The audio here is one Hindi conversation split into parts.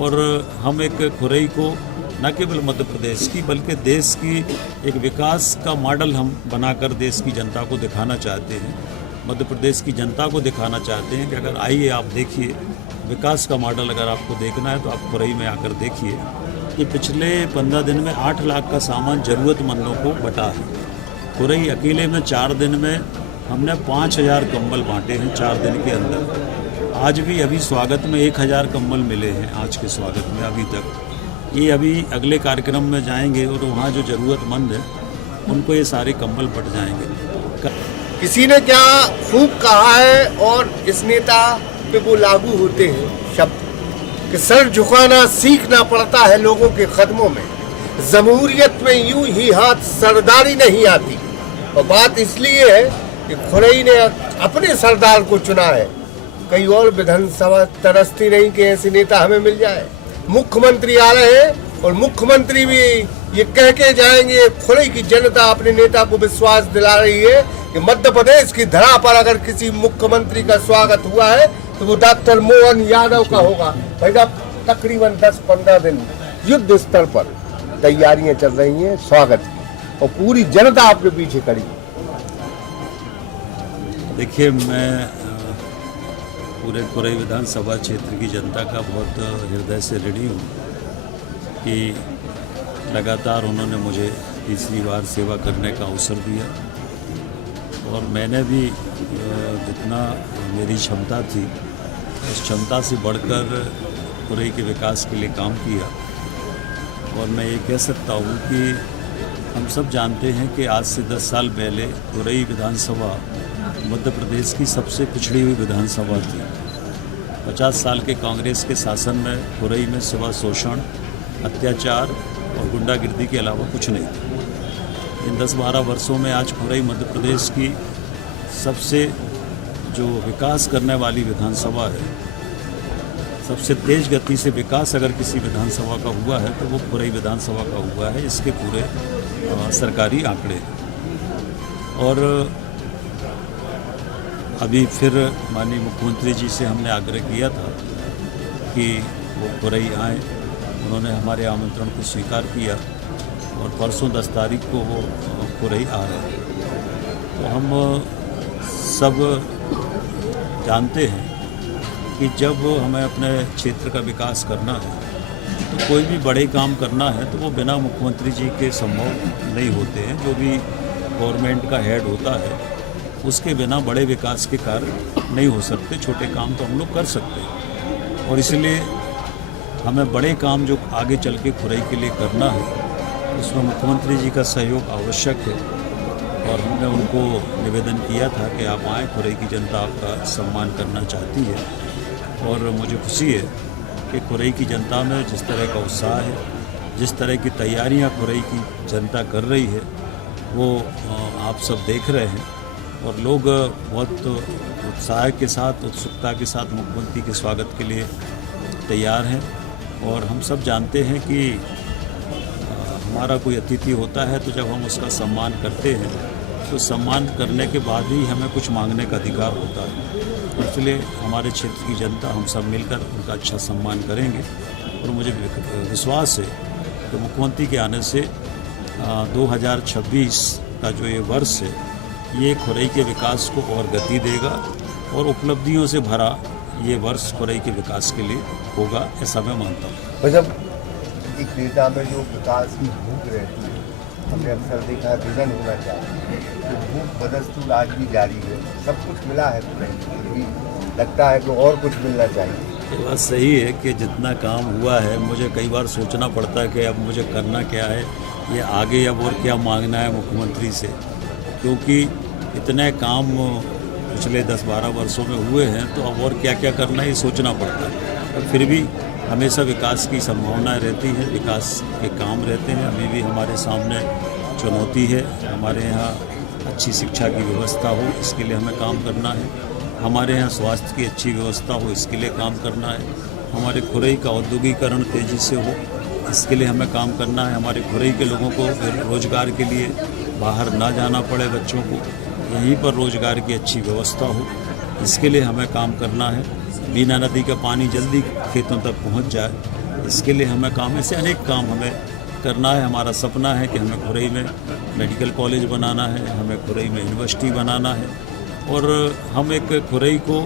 और हम एक खुरई को न केवल मध्य प्रदेश की बल्कि देश की एक विकास का मॉडल हम बनाकर देश की जनता को दिखाना चाहते हैं। मध्य प्रदेश की जनता को दिखाना चाहते हैं कि अगर आइए आप देखिए विकास का मॉडल अगर आपको देखना है तो आप खुरई में आकर देखिए कि पिछले 15 दिन में 8 लाख का सामान ज़रूरतमंदों को बटा है। खुरई अकेले में 4 दिन में हमने 5000 कंबल बांटे हैं 4 दिन के अंदर। आज भी अभी स्वागत में 1000 कंबल मिले हैं आज के स्वागत में अभी तक। ये अभी अगले कार्यक्रम में जाएंगे और वहाँ जो ज़रूरतमंद है उनको ये सारे कंबल बट जाएंगे। किसी ने क्या खूब कहा है और इस नेता पे वो लागू होते हैं शब्द कि सर झुकाना सीखना पड़ता है लोगों के कदमों में, जमहूरियत में यूं ही हाथ सरदारी नहीं आती। और बात इसलिए है कि खुरई ने अपने सरदार को चुना है, कई और विधानसभा तरसती नहीं कि ऐसे नेता हमें मिल जाए। मुख्यमंत्री आ रहे हैं और मुख्यमंत्री भी ये कह के जाएंगे, खुरई की जनता अपने नेता को विश्वास दिला रही है कि मध्य प्रदेश की धरा पर अगर किसी मुख्यमंत्री का स्वागत हुआ है तो वो डॉक्टर मोहन यादव का होगा। भाई साहब तकरीबन 10-15 दिन युद्ध स्तर पर तैयारियां चल रही हैं स्वागत की और पूरी जनता आपके पीछे खड़ी है। देखिए, मैं पूरे खुरई विधानसभा क्षेत्र की जनता का बहुत हृदय से ऋणी हूँ कि लगातार उन्होंने मुझे तीसरी बार सेवा करने का अवसर दिया और मैंने भी जितना मेरी क्षमता थी उस क्षमता से बढ़कर खुरई के विकास के लिए काम किया। और मैं ये कह सकता हूँ कि हम सब जानते हैं कि आज से 10 साल पहले खुरई विधानसभा मध्य प्रदेश की सबसे पिछड़ी हुई विधानसभा थी। 50 साल के कांग्रेस के शासन में खुरई में सिवा शोषण, अत्याचार और गुंडागिर्दी के अलावा कुछ नहीं था। इन 10-12 वर्षों में आज खुरई मध्य प्रदेश की सबसे जो विकास करने वाली विधानसभा है, सबसे तेज गति से विकास अगर किसी विधानसभा का हुआ है तो वो खुरई विधानसभा का हुआ है। इसके पूरे सरकारी आंकड़े और अभी फिर माननीय मुख्यमंत्री जी से हमने आग्रह किया था कि वो खुरई आए। उन्होंने हमारे आमंत्रण को स्वीकार किया और परसों 10 तारीख को वो खुरई आ रहे हैं। तो हम सब जानते हैं कि जब हमें अपने क्षेत्र का विकास करना है तो कोई भी बड़े काम करना है तो वो बिना मुख्यमंत्री जी के संभव नहीं होते हैं। जो भी गवर्नमेंट का हेड होता है उसके बिना बड़े विकास के कार्य नहीं हो सकते। छोटे काम तो हम लोग कर सकते हैं और इसलिए हमें बड़े काम जो आगे चल के खुरई के लिए करना है उसमें मुख्यमंत्री जी का सहयोग आवश्यक है। और हमने उनको निवेदन किया था कि आप आएँ, खुरई की जनता आपका सम्मान करना चाहती है। और मुझे खुशी है कि खुरई की जनता में जिस तरह का उत्साह है, जिस तरह की तैयारियां खुरई की जनता कर रही है वो आप सब देख रहे हैं। और लोग बहुत उत्साह के साथ, उत्सुकता के साथ मुख्यमंत्री के स्वागत के लिए तैयार हैं। और हम सब जानते हैं कि हमारा कोई अतिथि होता है तो जब हम उसका सम्मान करते हैं तो सम्मान करने के बाद ही हमें कुछ मांगने का अधिकार होता है। इसलिए हमारे क्षेत्र की जनता हम सब मिलकर उनका अच्छा सम्मान करेंगे। और मुझे विश्वास है कि मुख्यमंत्री के आने से 2026 का जो ये वर्ष है ये खुरई के विकास को और गति देगा और उपलब्धियों से भरा ये वर्ष खुरई के विकास के लिए होगा, ऐसा मैं मानता हूँ। जब एक नेता में जो विकास की भूख रहती है, हमने अक्सर देखा विजन होना चाहिए, तो भूख बदस्तूर आज भी जारी है। सब कुछ मिला है खुरई भी लगता है कि और कुछ मिलना चाहिए। ये बात सही है कि जितना काम हुआ है मुझे कई बार सोचना पड़ता है कि अब मुझे करना क्या है, ये आगे अब और क्या मांगना है मुख्यमंत्री से, क्योंकि इतने काम पिछले 10-12 वर्षों में हुए हैं तो अब और क्या क्या करना है ये सोचना पड़ता है। तो फिर भी हमेशा विकास की संभावनाएं रहती हैं, विकास के काम रहते हैं। अभी भी हमारे सामने चुनौती है, हमारे यहाँ अच्छी शिक्षा की व्यवस्था हो इसके लिए हमें काम करना है, हमारे यहाँ स्वास्थ्य की अच्छी व्यवस्था हो इसके लिए काम करना है, हमारे खुरई का औद्योगिकरण तेज़ी से हो इसके लिए हमें काम करना है, हमारे खुरई के लोगों को रोज़गार के लिए बाहर ना जाना पड़े, बच्चों को यहीं पर रोज़गार की अच्छी व्यवस्था हो इसके लिए हमें काम करना है। बीना नदी का पानी जल्दी खेतों तक पहुंच जाए इसके लिए हमें काम, ऐसे अनेक काम हमें करना है। हमारा सपना है कि हमें खुरई में मेडिकल कॉलेज बनाना है, हमें खुरई में यूनिवर्सिटी बनाना है, और हम एक खुरई को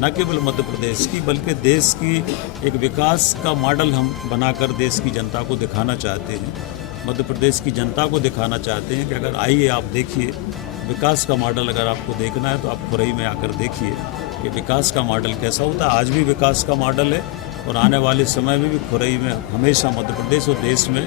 न केवल मध्य प्रदेश की बल्कि देश की एक विकास का मॉडल हम बनाकर देश की जनता को दिखाना चाहते हैं। मध्य प्रदेश की जनता को दिखाना चाहते हैं कि अगर आइए आप देखिए विकास का मॉडल, अगर आपको देखना है तो आप खुरई में आकर देखिए कि विकास का मॉडल कैसा होता है। आज भी विकास का मॉडल है और आने वाले समय में भी खुरई में हमेशा मध्य प्रदेश और देश में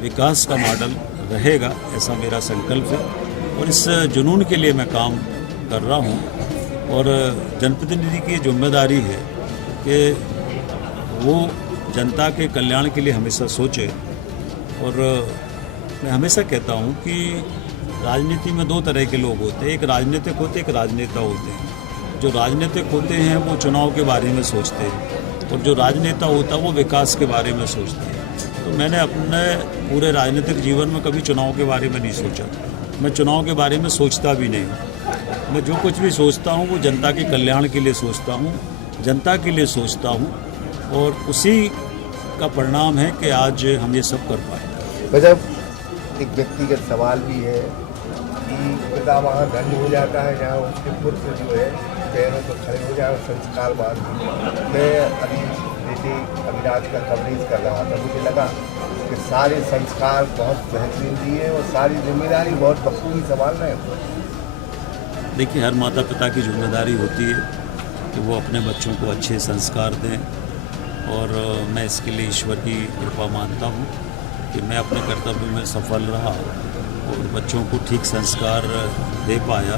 विकास का मॉडल रहेगा, ऐसा मेरा संकल्प है। और इस जुनून के लिए मैं काम कर रहा हूँ, और जनप्रतिनिधि की जिम्मेदारी है कि वो जनता के कल्याण के लिए हमेशा सोचे। और मैं हमेशा कहता हूँ कि राजनीति में दो तरह के लोग होते हैं, एक राजनीतिक होते, एक राजनेता होते हैं। जो राजनीतिक होते हैं वो चुनाव के बारे में सोचते हैं, और जो राजनेता होता है वो विकास के बारे में सोचते हैं। तो मैंने अपने पूरे राजनीतिक जीवन में कभी चुनाव के बारे में नहीं सोचा, मैं चुनाव के बारे में सोचता भी नहीं। मैं जो कुछ भी सोचता हूँ वो जनता के कल्याण के लिए सोचता हूँ, जनता के लिए सोचता हूँ, और उसी का परिणाम है कि आज हम ये सब कर पाए। मतलब एक व्यक्तिगत सवाल भी है कि पिता वहाँ धन्य हो जाता है जहाँ उसके पुत्र जो है पैरों पर खड़े हो जाए और संस्कार मान। मैं अभी बेटे अविनाश का कवरेज कर रहा था, मुझे लगा कि सारे संस्कार बहुत बेहतरीन दिए और सारी जिम्मेदारी बहुत बखूबी संभाल रहे हैं। देखिए, हर माता पिता की जिम्मेदारी होती है कि वो अपने बच्चों को अच्छे संस्कार दें, और मैं इसके लिए ईश्वर की कृपा मानता हूँ कि मैं अपने कर्तव्य में सफल रहा और बच्चों को ठीक संस्कार दे पाया,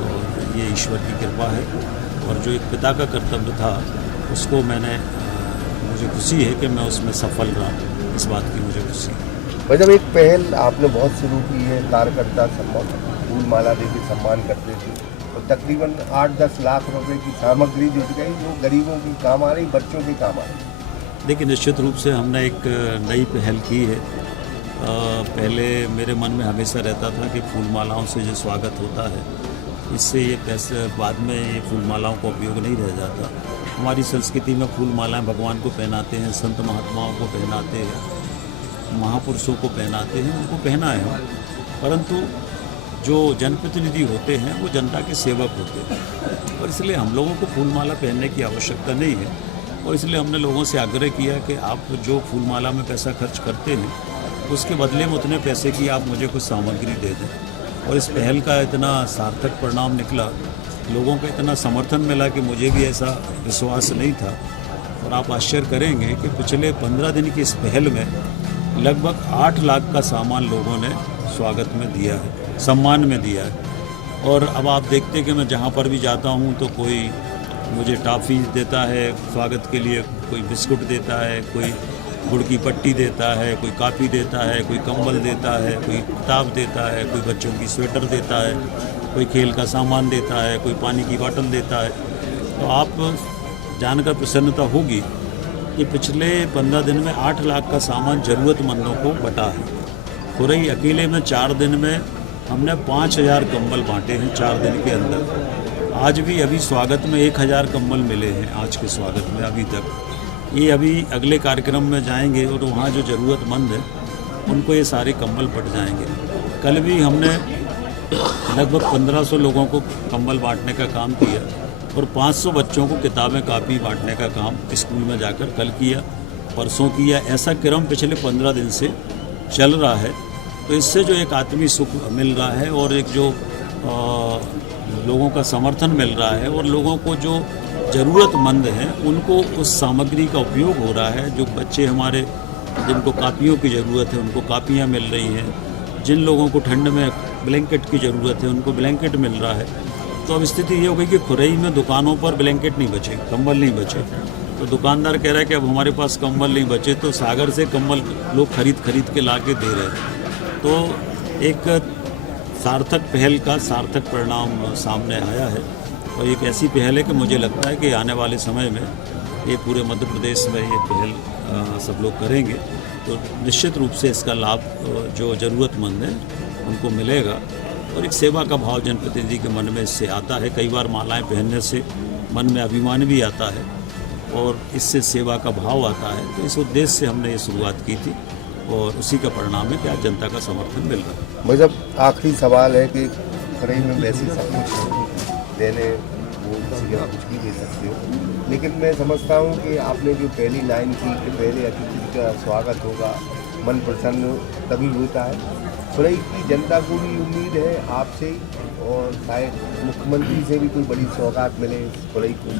और ये ईश्वर की कृपा है। और जो एक पिता का कर्तव्य था उसको मुझे खुशी है कि मैं उसमें सफल रहा, इस बात की मुझे खुशी है। मतलब एक पहल आपने बहुत शुरू की है, कार्यकर्ता सम्मान, फूल माला देकर सम्मान करते थे, और तकरीबन 8-10 लाख रुपए की सामग्री जुट गई जो गरीबों की काम आ रही, बच्चों के काम आ रही। देखिए, निश्चित रूप से हमने एक नई पहल की है। पहले मेरे मन में हमेशा रहता था कि फूल मालाओं से जो स्वागत होता है, इससे ये पैसे बाद में ये फूल मालाओं का उपयोग नहीं रह जाता। हमारी संस्कृति में फूल मालाएं भगवान को पहनाते हैं, संत महात्माओं को पहनाते हैं, महापुरुषों को पहनाते हैं, उनको पहना है। परंतु जो जनप्रतिनिधि होते हैं वो जनता के सेवक होते हैं, और इसलिए हम लोगों को फूल माला पहनने की आवश्यकता नहीं है। और इसलिए हमने लोगों से आग्रह किया कि आप जो फूल माला में पैसा खर्च करते हैं उसके बदले में उतने पैसे की आप मुझे कुछ सामग्री दे दें। और इस पहल का इतना सार्थक परिणाम निकला, लोगों का इतना समर्थन मिला कि मुझे भी ऐसा विश्वास नहीं था। और आप आश्चर्य करेंगे कि पिछले 15 दिन की इस पहल में लगभग 8 लाख का सामान लोगों ने स्वागत में दिया है, सम्मान में दिया है। और अब आप देखते हैं कि मैं जहाँ पर भी जाता हूँ तो कोई मुझे टॉफ़ी देता है स्वागत के लिए, कोई बिस्कुट देता है, कोई गुड़ की पट्टी देता है, कोई कॉफ़ी देता है, कोई कंबल देता है, कोई किताब देता है, कोई बच्चों की स्वेटर देता है, कोई खेल का सामान देता है, कोई पानी की बोतल देता है। तो आप जानकर प्रसन्नता होगी कि पिछले 15 दिन में 8 लाख का सामान ज़रूरतमंदों को बटा है। खुरई अकेले में 4 दिन में हमने 5000 कंबल बांटे हैं 4 दिन के अंदर। आज भी अभी स्वागत में 1000 कंबल मिले हैं आज के स्वागत में अभी तक। ये अभी अगले कार्यक्रम में जाएंगे और वहाँ जो ज़रूरतमंद है उनको ये सारे कंबल बट जाएंगे। कल भी हमने लगभग 1500 लोगों को कंबल बांटने का काम किया और 500 बच्चों को किताबें कापी बांटने का काम स्कूल में जाकर कल किया, परसों किया। ऐसा क्रम पिछले 15 दिन से चल रहा है। तो इससे जो एक आत्मीय सुख मिल रहा है और एक जो लोगों का समर्थन मिल रहा है और लोगों को जो ज़रूरतमंद हैं उनको उस सामग्री का उपयोग हो रहा है। जो बच्चे हमारे जिनको कापियों की ज़रूरत है उनको कापियाँ मिल रही हैं, जिन लोगों को ठंड में ब्लैंकेट की ज़रूरत है उनको ब्लैंकेट मिल रहा है। तो अब स्थिति ये हो गई कि खुरई में दुकानों पर ब्लैंकेट नहीं बचे, कंबल नहीं बचे। तो दुकानदार कह रहा है कि अब हमारे पास कंबल नहीं बचे, तो सागर से कंबल लोग खरीद के ला के दे रहे हैं। तो एक सार्थक पहल का सार्थक परिणाम सामने आया है और एक ऐसी पहल है कि मुझे लगता है कि आने वाले समय में ये पूरे मध्य प्रदेश में ये पहल सब लोग करेंगे तो निश्चित रूप से इसका लाभ जो ज़रूरतमंद है उनको मिलेगा। और एक सेवा का भाव जनप्रतिनिधि के मन में इससे आता है। कई बार मालाएं पहनने से मन में अभिमान भी आता है और इससे सेवा का भाव आता है। तो इस उद्देश्य से हमने ये शुरुआत की थी और उसी का परिणाम है कि आज जनता का समर्थन मिल रहा है। भाई साहब, आखिरी सवाल है कि खरई में वैसे सब कुछ देने वो किसी के कुछ भी दे सकते हो, लेकिन मैं समझता हूँ कि आपने जो पहली लाइन की कि पहले अतिथि का स्वागत होगा, मन प्रसन्न तभी होता है। खरई की जनता को भी उम्मीद है आपसे और शायद मुख्यमंत्री से भी कोई बड़ी सौगात मिले खरई को।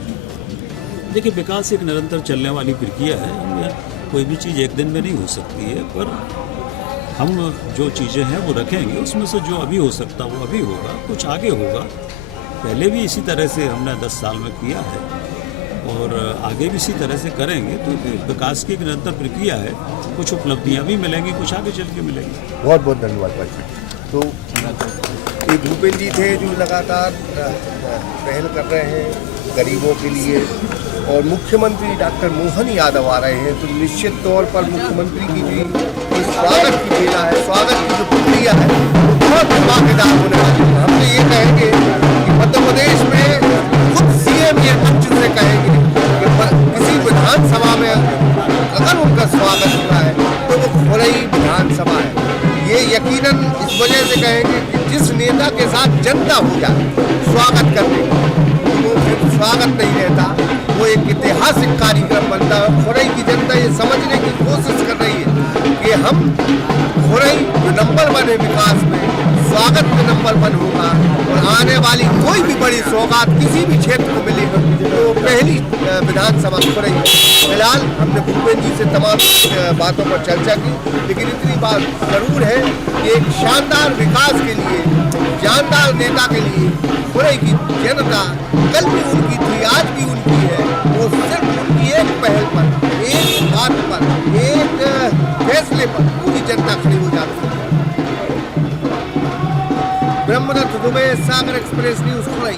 देखिए, विकास एक निरंतर चलने वाली प्रक्रिया है। कोई भी चीज़ एक दिन में नहीं हो सकती है, पर हम जो चीज़ें हैं वो रखेंगे। उसमें से जो अभी हो सकता वो अभी होगा, कुछ आगे होगा। पहले भी इसी तरह से हमने 10 साल में किया है और आगे भी इसी तरह से करेंगे। तो विकास की एक निरंतर प्रक्रिया है। कुछ उपलब्धियां भी मिलेंगी, कुछ आगे चल के मिलेंगी। बहुत बहुत धन्यवाद भाई साहब। तो ये भूपेंद्र जी थे जो लगातार पहल कर रहे हैं गरीबों के लिए, और मुख्यमंत्री डॉक्टर मोहन यादव आ रहे हैं। तो निश्चित तौर पर मुख्यमंत्री की जो स्वागत की बेला है, स्वागत की जो प्रक्रिया है, वो बहुत धमाकेदार होने वाली है। हम तो ये कहेंगे कि मध्य प्रदेश में खुद सीएम ये मंच से कहेंगे कि किसी विधानसभा में अगर उनका स्वागत हुआ है तो वो खरई विधानसभा है। ये यकीनन इस वजह से कहेंगे कि जिस नेता के साथ जनता हो जाए स्वागत करने वो फिर स्वागत नहीं रहता, वो एक ऐतिहासिक कार्यक्रम बनता है। खरई की जनता ये समझने की कोशिश कर रही है कि हम खरई जो नंबर 1 है विकास में, स्वागत में नंबर 1 होगा और आने वाली कोई भी बड़ी सौगात किसी भी क्षेत्र को मिलेगी तो पहली विधानसभा खरई। फिलहाल हमने भूपेंद्र जी से तमाम बातों पर चर्चा की, लेकिन इतनी बात जरूर है कि एक शानदार विकास के लिए, जानदार नेता के लिए खरई की जनता कल भी उनकी थी, आज भी उनकी है। वो सिर्फ उनकी एक पहल पर, एक बात पर, एक फैसले पर पूरी जनता खड़ी हो जाती है। ब्रह्मदत्त दुबे, सागर एक्सप्रेस न्यूज खरई।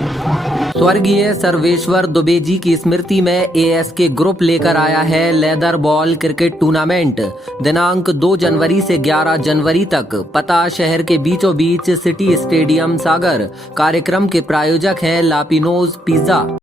स्वर्गीय सर्वेश्वर दुबे जी की स्मृति में एएसके ग्रुप लेकर आया है लेदर बॉल क्रिकेट टूर्नामेंट। दिनांक 2 जनवरी से 11 जनवरी तक। पता शहर के बीचों बीच सिटी स्टेडियम सागर। कार्यक्रम के प्रायोजक हैं लापिनोज पिज्जा।